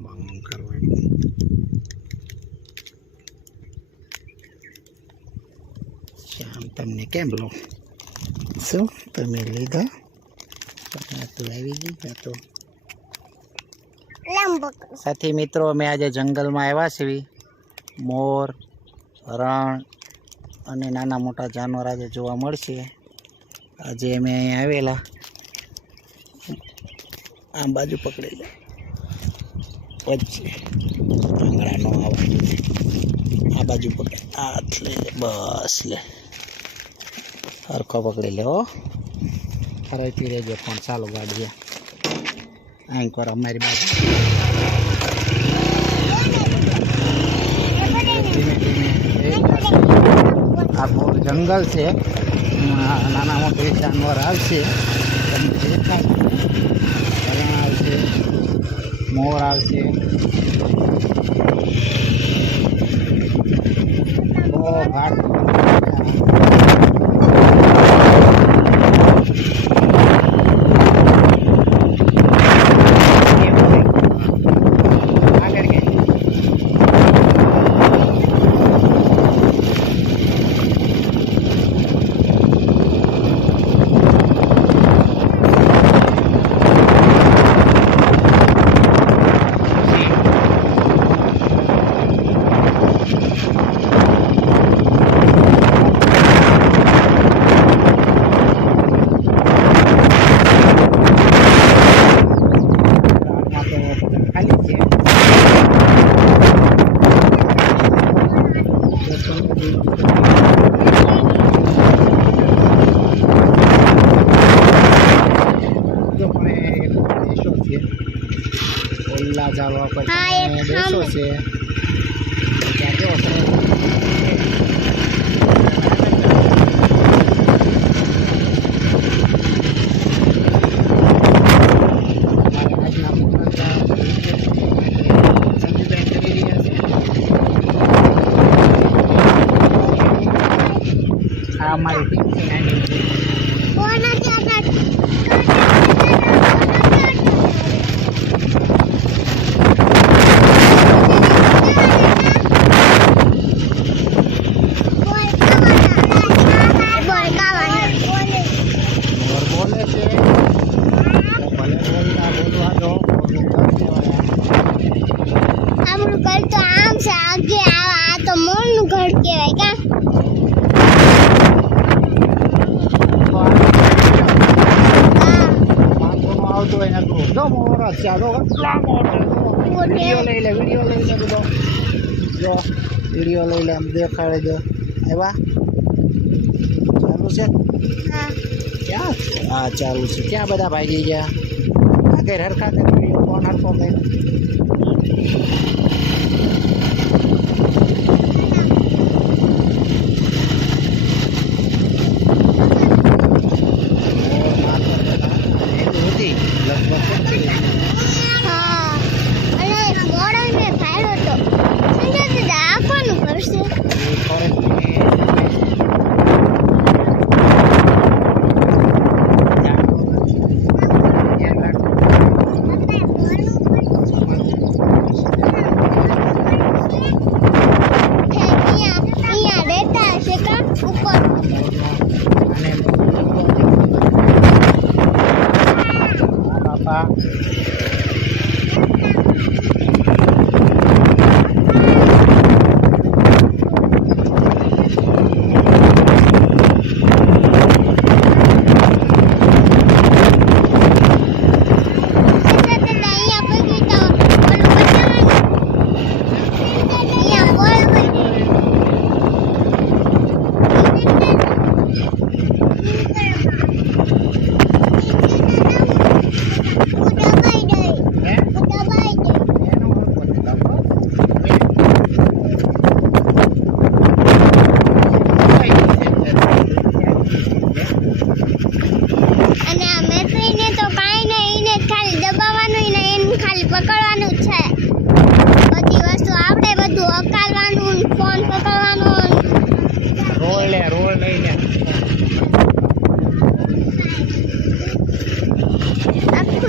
આમ કરવાનું શ્યામ તમને કેમ લો શું તમે લીધો તમે તો આવી ગયા તો સાથી મિત્રો અમે આજે જંગલમાં આવ્યા છીએ મોર હરણ અને નાના મોટા જાનવર આજે જોવા મળશે આજે અમે અહીંયા આવેલા આ બાજુ પકડી પછી આંગળાનો આવે. આ બાજુ પકડે. હાથ લે, બસ લે. હરખો પકડી લે હો. ફરતી રહેજો પણ ચાલુ ગાડીએ અહીં કરો અમારી બાજુ. આખું જંગલ છે. નાના મોટા જાનવર આવશે. તમને દેખાય મોર આવશે. બહુ ઘાટ આગળ કે રાતમાં તો ખાલી જ છે જો પણ એક દેશો છે ઓલા જવા પર હા, એક દેશો સામે. છે ત્યાં જો સરસ અમારા આજના મુખ્યમંત્રી સંજયભાઈ કરી રહ્યા છે આ અમારી ટીમ છે નાની મોર બોલે છે તો ભલે બોલતા બોલવા દો બોલવું કરશે વાળા. આપણું ઘર તો આમ છે આગે આ આ તો મોરનું ઘર કહેવાય કા તો આ હા વાંધો ન આવતો હોય ને તો જો તો કેટલા વીડિયો લઈ લે, વીડિયો લઈ લે બધો. જો, વીડિયો લઈ લે, આમ દેખાડે જો. આવ્યા? ચાલુ છે? ક્યાં? હા, ચાલુ છે. ક્યાં બધા ભાગી ગયા? આગળ હરખા કરે કોણ હરખો કરે?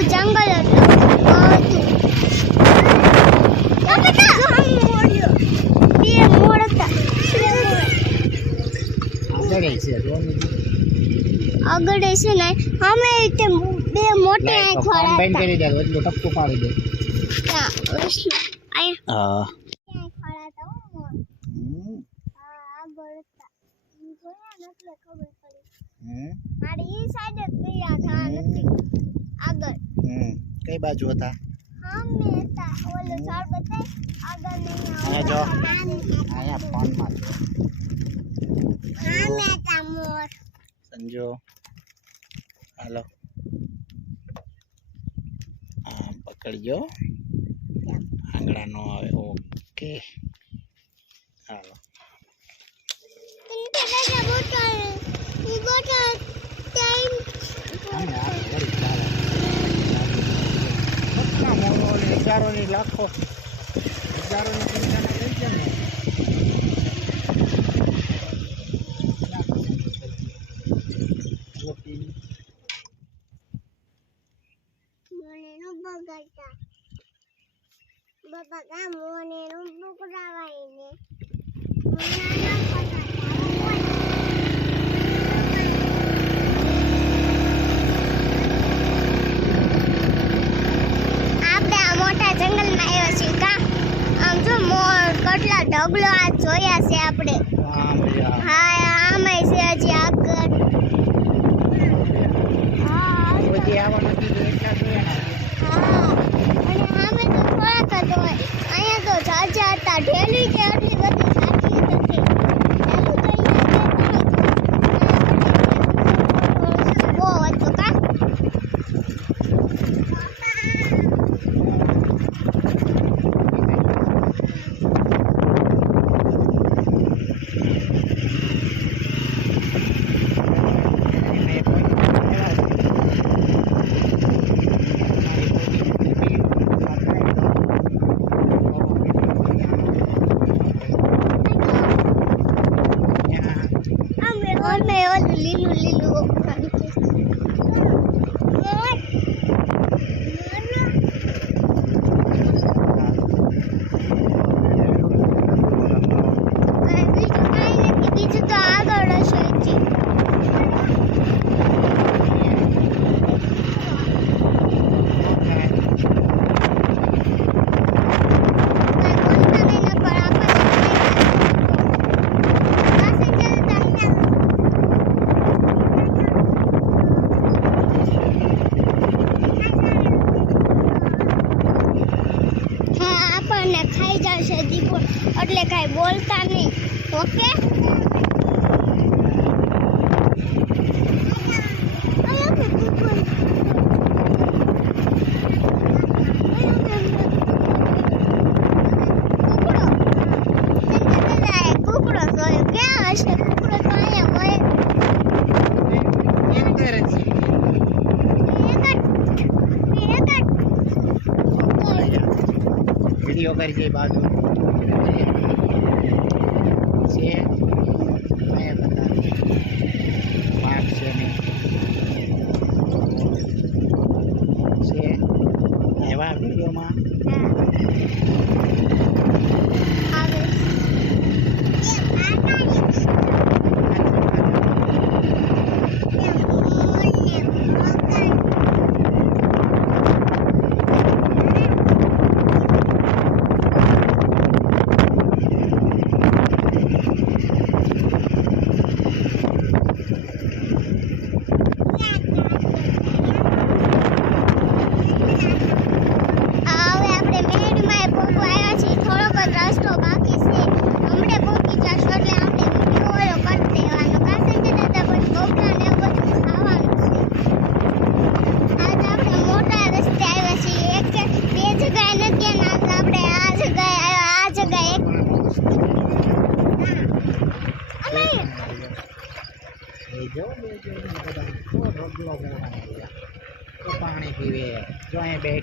આખું જંગલ આગળ છે ને અમે તે બે મોટી આંખ વાળા બંધ કરી દે એટલું ટપકું પાડી દે. હા. હા આગળ ખબર પડી. મારી એ સાઈડ જ ગયા હતા નથી. હમ. કઈ બાજુ હતા? અહીંયા જો. અહીંયા ફોનમાં સંજો. હાલો. હા પકડજો. આંગળા નો આવે okay. Bicaroni lako. Bicaroni pinjana pinjana. నేను బొగ్గట బొగ్గ మోనేను బొగ్గు రావాలి કેટલા ઢગલો આ જોયા છે આપણે. હા રાહ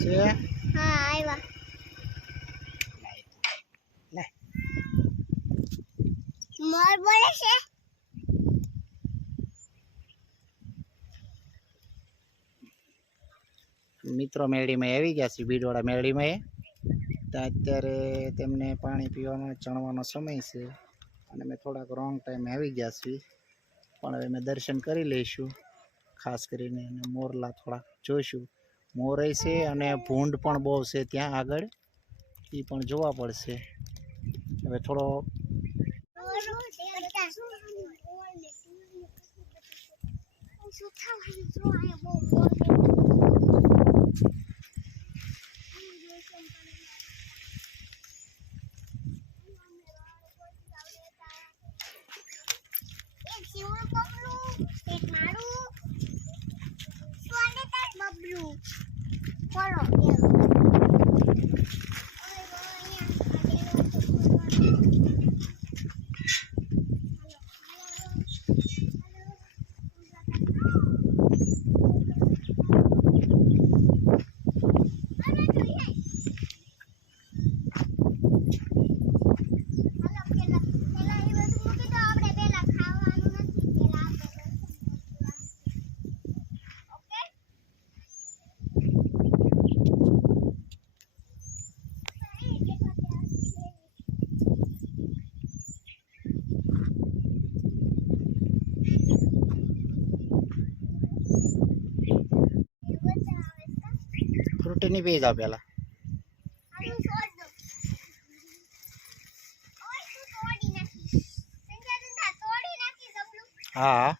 છે? હા આવ્યા લે. મોર બોલે છે? મિત્રો મેળીમાં આવી ગયા છે બીડવાળા મેળીમાં. એ તો અત્યારે તેમને પાણી પીવાનો ચણવાનો સમય છે. અને મેં થોડાક રોંગ ટાઈમે આવી ગયા છીએ. પણ હવે મેં દર્શન કરી લઈશું. ખાસ કરીને મોરલા થોડાક જોઈશું. મોરય છે અને ભૂંડ પણ બહુ છે ત્યાં આગળ. એ પણ જોવા પડશે. હવે થોડો શું બોલો ઓકે ફ્રૂટીની પી જાઓ પહેલાં હા.